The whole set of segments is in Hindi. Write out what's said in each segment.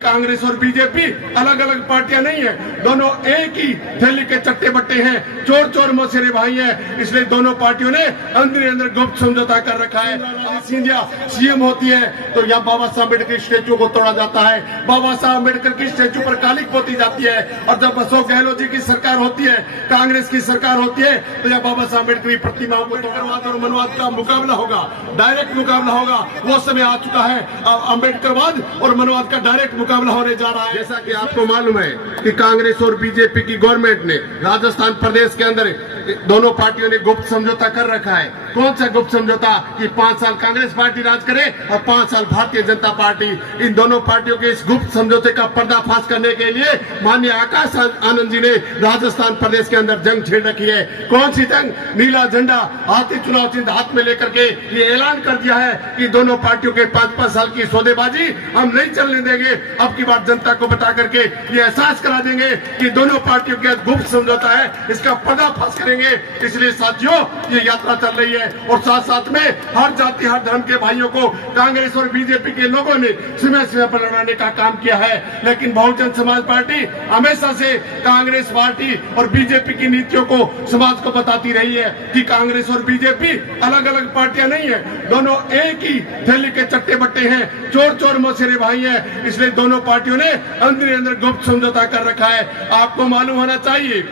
कांग्रेस और बीजेपी अलग अलग पार्टियां नहीं है, दोनों एक ही थैली के चट्टे बट्टे हैं, चोर चोर मौसेरे भाई हैं। इसलिए दोनों पार्टियों ने अंदर गुप्त समझौता कर रखा है। सिंधिया सीएम होती है तो यहाँ बाबा साहब अम्बेडकर की स्टेचू को तोड़ा जाता है, बाबा साहब अम्बेडकर की स्टेचू पर कालिक पोती जाती है। और जब अशोक गहलोत जी की सरकार होती है, कांग्रेस की सरकार होती है, तो यहाँ बाबा साहब अम्बेडकर की प्रतिमाओं को तोड़वाद और मनवाद का मुकाबला होगा, डायरेक्ट मुकाबला होगा। वो समय आ चुका है, अम्बेडकरवाद और मनवाद का डायरेक्ट मुकाबला होने जा रहा है। जैसा कि आपको मालूम है कि कांग्रेस और बीजेपी की गवर्नमेंट ने राजस्थान प्रदेश के अंदर दोनों पार्टियों ने गुप्त समझौता कर रखा है। कौन सा गुप्त समझौता कि 5 साल कांग्रेस पार्टी राज करे और 5 साल भारतीय जनता पार्टी। इन दोनों पार्टियों के इस गुप्त समझौते का पर्दाफाश करने के लिए माननीय आकाश आनंद जी ने राजस्थान प्रदेश के अंदर जंग छेड़ रखी है। कौन सी जंग? नीला झंडा हाथी चुनाव चिन्ह हाथ में लेकर के ये ऐलान कर दिया है कि दोनों पार्टियों के 5-5 साल की सौदेबाजी हम नहीं चलने देंगे। अब की बार जनता को बता करके ये एहसास करा देंगे कि दोनों पार्टियों के गुप्त समझौता है, इसका पर्दाफाश करेंगे। इसलिए साथियों ये यात्रा चल रही है और साथ साथ में हर जाति हर धर्म के भाइयों को कांग्रेस और बीजेपी के लोगों ने समय पर लड़ाने का काम किया है। लेकिन बहुजन समाज पार्टी हमेशा से कांग्रेस पार्टी और बीजेपी की नीतियों को समाज को बताती रही है कि कांग्रेस और बीजेपी अलग अलग पार्टियां नहीं है, दोनों एक ही थैली के चट्टे बट्टे हैं, चोर चोर मौसेरे भाई हैं। इसलिए दोनों पार्टियों ने अंदर गुप्त समझौता कर रखा है। आपको मालूम होना चाहिए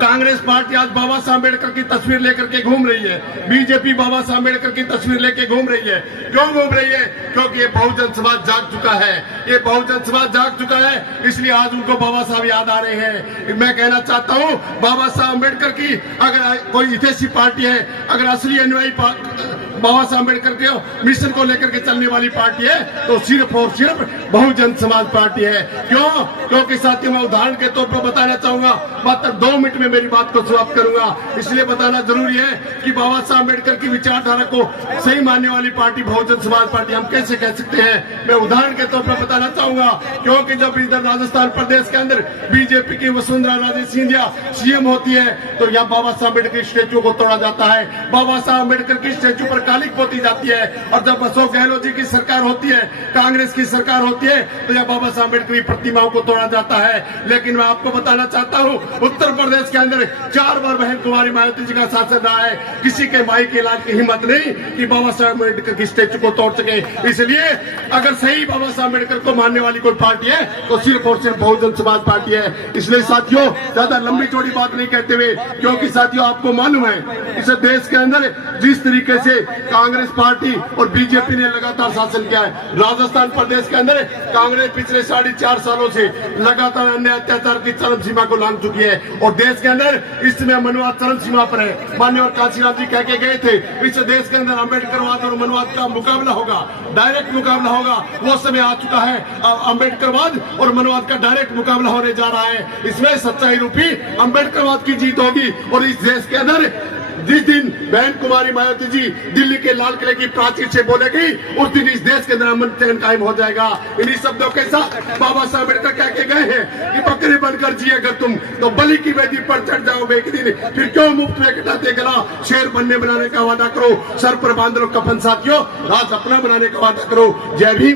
कांग्रेस पार्टी आज बाबा साहब अम्बेडकर की तस्वीर लेकर के घूम रही है, बीजेपी बाबा साहब अम्बेडकर की तस्वीर लेकर घूम रही है। क्यों घूम रही है? क्योंकि ये बहुजन समाज जाग चुका है, ये बहुजन समाज जाग चुका है, इसलिए आज उनको बाबा साहब याद आ रहे हैं। मैं कहना चाहता हूँ बाबा साहब अम्बेडकर की अगर कोई हितैषी पार्टी है, अगर असली अनुयायी बाबा साहब अम्बेडकर के मिशन को लेकर के चलने वाली पार्टी है तो सिर्फ और सिर्फ बहुजन समाज पार्टी है। क्यों? क्योंकि साथियों मैं उदाहरण के तौर पर बताना चाहूंगा, मात्र 2 मिनट में मेरी बात को समाप्त करूंगा। इसलिए बताना जरूरी है कि बाबा साहब अम्बेडकर की विचारधारा को सही मानने वाली पार्टी बहुजन समाज पार्टी हम कैसे कह सकते हैं। मैं उदाहरण के तौर पर बताना चाहूंगा, क्योंकि जब इधर राजस्थान प्रदेश के अंदर बीजेपी की वसुंधरा राजे सिंधिया सीएम होती है तो यहाँ बाबा साहब अम्बेडकर की स्टेचू को तोड़ा जाता है, बाबा साहब अम्बेडकर की स्टेचू पर कालिक पोती जाती है। और जब अशोक गहलोत जी की सरकार होती है, कांग्रेस की सरकार होती है, तो यहाँ बाबा साहब अम्बेडकर की प्रतिमाओं को तोड़ा जाता है। लेकिन मैं आपको बताना चाहता हूँ उत्तर प्रदेश के अंदर 4 बार बहन कुमारी मायावती जी का शासन रहा है, किसी के माई के लाल की हिम्मत नहीं कि बाबा साहब अम्बेडकर की स्टेचू को तोड़ सके। इसलिए अगर सही बाबा साहब अम्बेडकर को मानने वाली कोई पार्टी है तो सिर्फ और सिर्फ बहुजन समाज पार्टी है। इसलिए साथियों ज्यादा लंबी चौड़ी बात नहीं कहते हुए, क्योंकि साथियों आपको मालूम है इस देश के अंदर जिस तरीके से कांग्रेस पार्टी और बीजेपी ने लगातार शासन किया है, राजस्थान प्रदेश के अंदर कांग्रेस पिछले 4.5 सालों से लगातार अन्य अत्याचार की चरम सीमा को लांघ चुकी है और देश के अंदर इस समय मनवाद चरम सीमा पर है। माननीय काशीनाथ जी कह के गए थे इस देश के अंदर अम्बेडकरवाद और मनवाद का मुकाबला होगा, डायरेक्ट मुकाबला होगा। वो समय आ चुका है, अम्बेडकरवाद और मनवाद का डायरेक्ट मुकाबला होने जा रहा है। इसमें सच्चाई रूपी अम्बेडकरवाद की जीत होगी और इस देश के अंदर जिस दिन बहन कुमारी मायावती जी दिल्ली के लाल किले की प्राचीर से बोलेगी उस दिन इस देश के अंदर अमन चैन कायम हो जाएगा। इन्हीं शब्दों के साथ बाबा साहब अम्बेडकर कह के गए हैं कि बकरी बनकर जिए अगर तुम तो बलि की वेदी पर चढ़ जाओगे एक दिन, फिर क्यों मुफ्त में कटाते गला। शेर बनने बनाने का वादा करो, सर पर बांध लो कफन साथियों, राज अपना बनाने का वादा करो। जय भीम।